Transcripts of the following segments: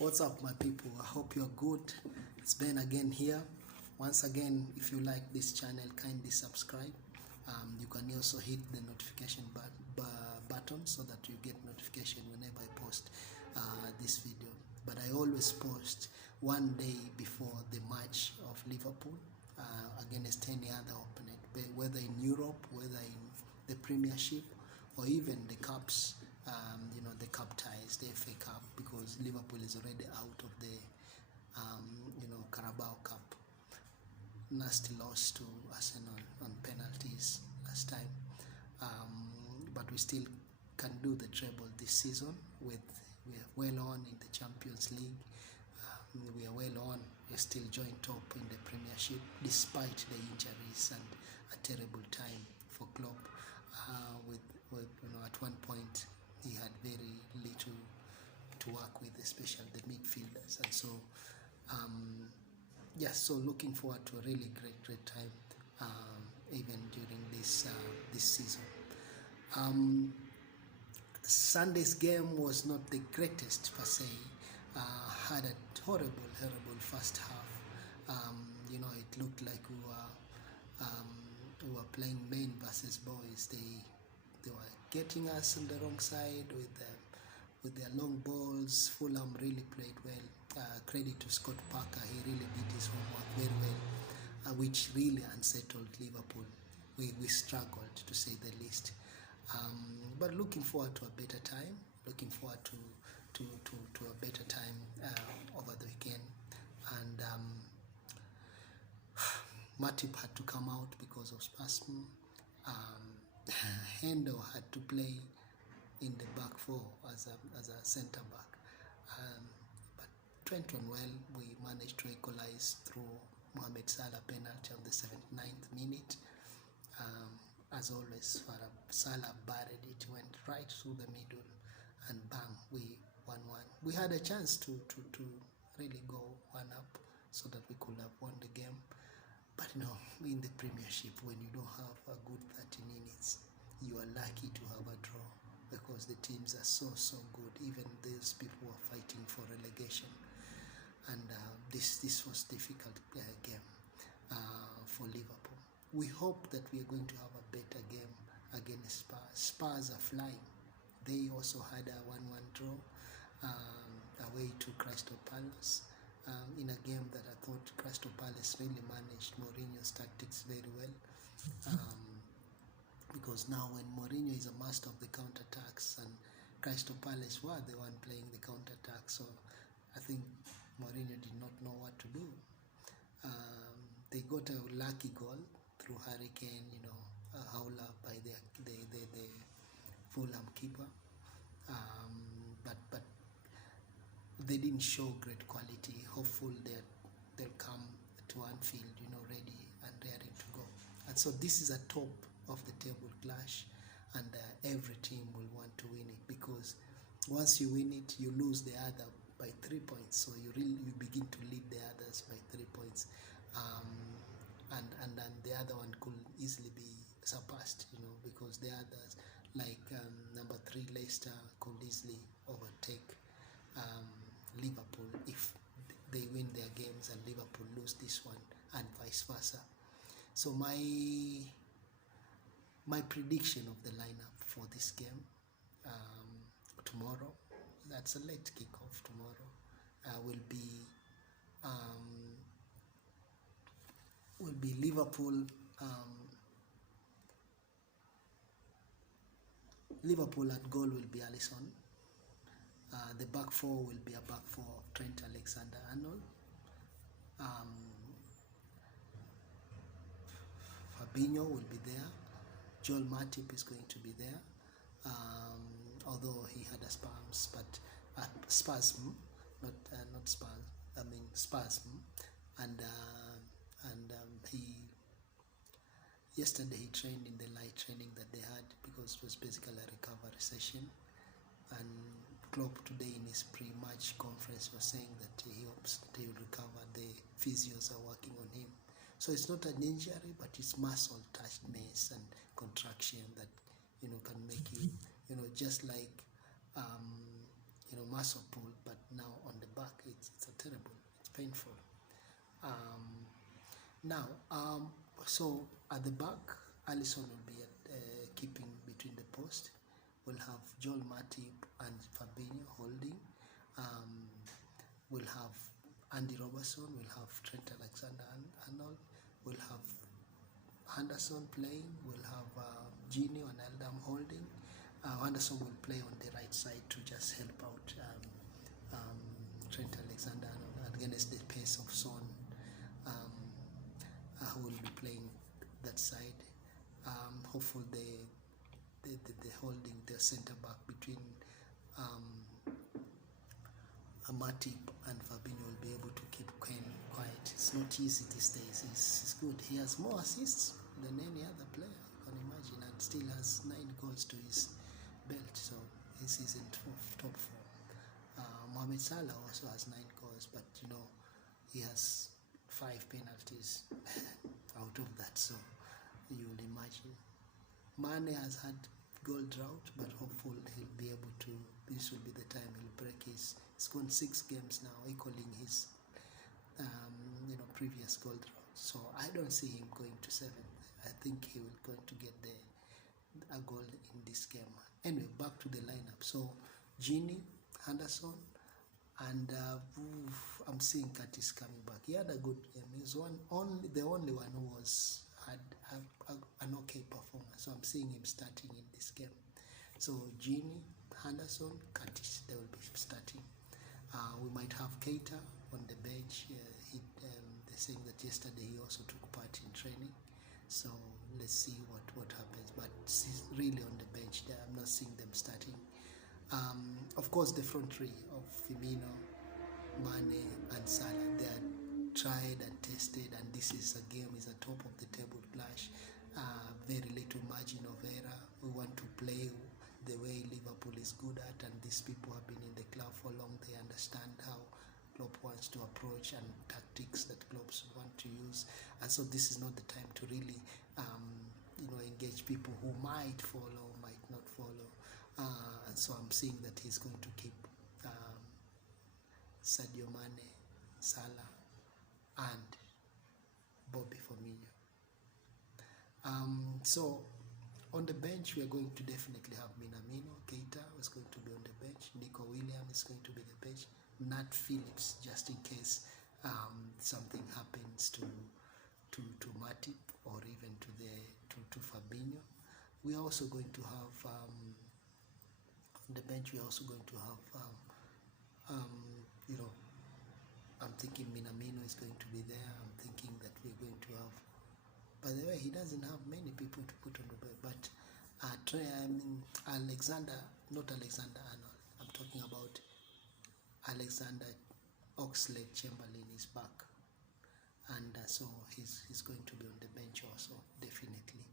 What's up, my people? I hope you're good. It's Ben again here. Once again, if you like this channel, kindly subscribe. You can also hit the notification button so that you get notification whenever I post this video. But I always post one day before the match of Liverpool against any other opponent, whether in Europe, whether in the Premiership, or even the cups. The cup ties, the FA Cup, because Liverpool is already out of the Carabao Cup. Nasty loss to Arsenal on penalties last time, but we still can do the treble this season. We are well on in the Champions League. We are well on. We're still joint top in the Premiership despite the injuries and a terrible time for Klopp. At one point he had very little to work with, especially the midfielders, and so so looking forward to a really great time even during this season. Sunday's game was not the greatest per se. Had a horrible first half. It looked like we were playing men versus boys. They were getting us on the wrong side with their long balls. Fulham really played well. Credit to Scott Parker, he really did his homework very well, which really unsettled Liverpool. We struggled, to say the least. But looking forward to a better time. Looking forward to a better time over the weekend. And Matip had to come out because of spasm. Hendo had to play in the back four as a centre back, but it went on well. We managed to equalize through Mohamed Salah penalty on the 79th minute. As always, Salah buried it, went right through the middle, and bang, we 1-1. We had a chance to really go one up so that we could have won the game. But in the Premiership, when you don't have a good 30 minutes, you are lucky to have a draw, because the teams are so good. Even those people were fighting for relegation, and this was difficult game for Liverpool. We hope that we are going to have a better game against Spurs. Spurs are flying. They also had a 1-1 draw away to Crystal Palace. In a game that I thought Crystal Palace really managed Mourinho's tactics very well, because now when Mourinho is a master of the counter-attacks, and Crystal Palace were the one playing the counter-attack, so I think Mourinho did not know what to do. They got a lucky goal through Harry Kane, a howler by the Fulham keeper, but they didn't show great quality. Hopeful that they'll come to Anfield, ready and raring to go. And so this is a top of the table clash, and every team will want to win it, because once you win it, you lose the other by 3 points. So you begin to lead the others by 3 points, and then the other one could easily be surpassed, because the others, like number 3 Leicester, could easily overtake Liverpool if they win their games and Liverpool lose this one, and vice versa. So my prediction of the lineup for this game tomorrow, that's a late kickoff tomorrow, will be Liverpool. Liverpool at goal will be Alisson. The back four will be a back four of Trent Alexander-Arnold. Fabinho will be there. Joel Matip is going to be there, although he had a spasm, and yesterday he trained in the light training that they had, because it was basically a recovery session. And Klopp today in his pre-match conference was saying that he hopes that he will recover. The physios are working on him. So it's not an injury, but it's muscle tightness and contraction that can make you just like muscle pull, but now on the back. painful. Now, so at the back, Alisson will be keeping between the post. We'll have Joel Matip and Fabinho holding. We'll have Andy Robertson. We'll have Trent Alexander-Arnold. We'll have Henderson playing. We'll have Gini and Eldam holding. Henderson will play on the right side to just help out Trent Alexander-Arnold against the pace of Son, who will be playing that side. Hopefully the holding the centre back between Matip and Fabinho will be able to keep quiet. It's not easy these days. He's good. He has more assists than any other player, you can imagine, and still has 9 goals to his belt. So he's in top form. Mohamed Salah also has 9 goals, but he has 5 penalties out of that. So you will imagine. Mane has had goal drought, but hopefully he'll be able to. This will be the time he'll break his. He's gone 6 games now, equaling his previous goal drought. So I don't see him going to 7th. I think he will going to get a goal in this game. Anyway, back to the lineup. So Gini, Henderson, and I'm seeing Curtis coming back. He had a good game. He's the only one who had an okay performance. So I'm seeing him starting in this game. So Gini, Henderson, Curtis, they will be starting. We might have Keita on the bench. They're saying that yesterday he also took part in training. So let's see what happens. But he's really on the bench there. I'm not seeing them starting. Of course, the front three of Firmino, Mane, and Salah, they are tried and tested, and this is a top of the table clash. Very little margin of error. We want to play the way Liverpool is good at, and these people have been in the club for long. They understand how Klopp wants to approach and tactics that Klopp want to use, and so this is not the time to really engage people who might follow, might not follow. And so I'm seeing that he's going to keep Sadio Mane, Salah, and Bobby Firmino. So on the bench, we are going to definitely have Minamino. Keita is going to be on the bench. Nico Williams is going to be the bench. Nat Phillips, just in case something happens to Matip or even to Fabinho. We are also going to have on the bench. We are also going to have I'm thinking Minamino is going to be there. I'm thinking that we're going to have. By the way, he doesn't have many people to put on the bench, but Alexander, not Alexander Arnold. I'm talking about Alexander Oxlade-Chamberlain is back, and so he's going to be on the bench also, definitely.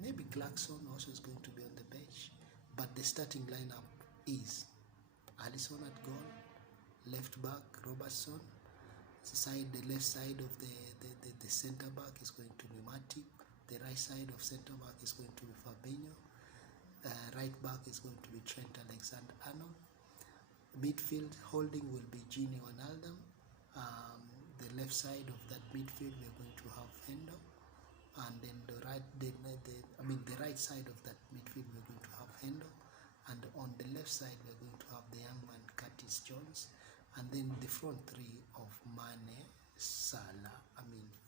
Maybe Clarkson also is going to be on the bench, but the starting lineup is Alisson at goal, left back Robertson, the left side of the centre back is going to be Matip, the right side of centre back is going to be Fabinho, right back is going to be Trent Alexander-Arnold, midfield holding will be Gini Wijnaldum, the left side of that midfield we're going to have Hendo, and then the right side of that midfield we're going to have Hendo, and on the left side we're going to have the young man Curtis Jones, and then the front three of Mane,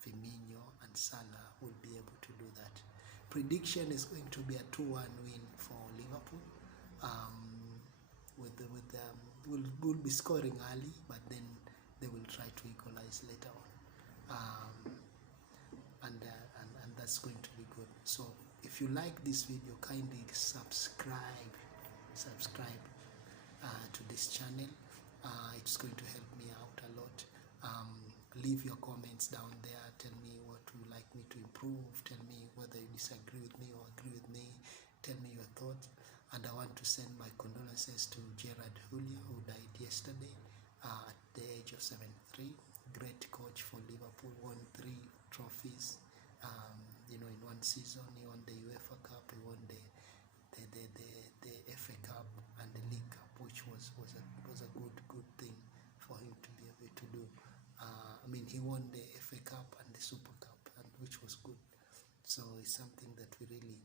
Firmino and Salah will be able to do that. Prediction is going to be a 2-1 win for Liverpool. We'll be scoring early, but then they will try to equalize later on. And that's going to be good. So if you like this video, kindly subscribe to this channel. It's going to help me out a lot. Leave your comments down there. Tell me what you like me to improve. Tell me whether you disagree with me or agree with me. Tell me your thoughts. And I want to send my condolences to Gerard Houllier, who died yesterday at the age of 73. Great coach for Liverpool, won 3 trophies. In one season, he won the UEFA Cup, he won the FA Cup and the League Cup, which was a good thing for him to be able to do. he won the FA Cup and the Super Cup, and which was good. So it's something that we really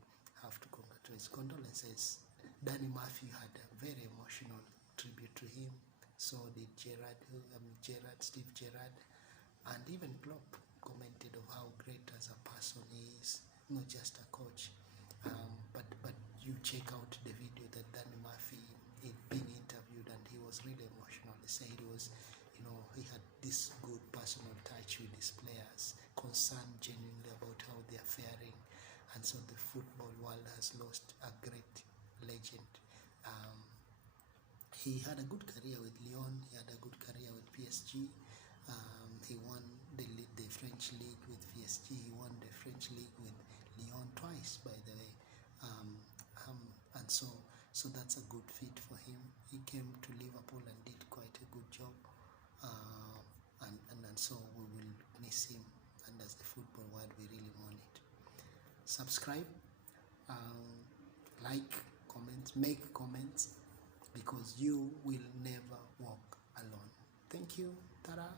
have to congratulate. Condolences. Danny Murphy had a very emotional tribute to him. So did Steve Gerrard, and even Klopp commented of how great as a person he is, not just a coach. But you check out the video that Danny Murphy being interviewed, and he was really emotional. He said he was, he had this good personal touch with his players, concerned genuinely about how they are faring, and so the football world has lost a great legend. He had a good career with Lyon. He had a good career with PSG. He won the French league with PSG. He won the French league with Lyon twice, by the way. And so that's a good fit for him. He came to Liverpool and did quite a good job. And so we will miss him. And as the football world, we really want it. Subscribe, like, comment, make comments, because you will never walk alone. Thank you. Ta-da.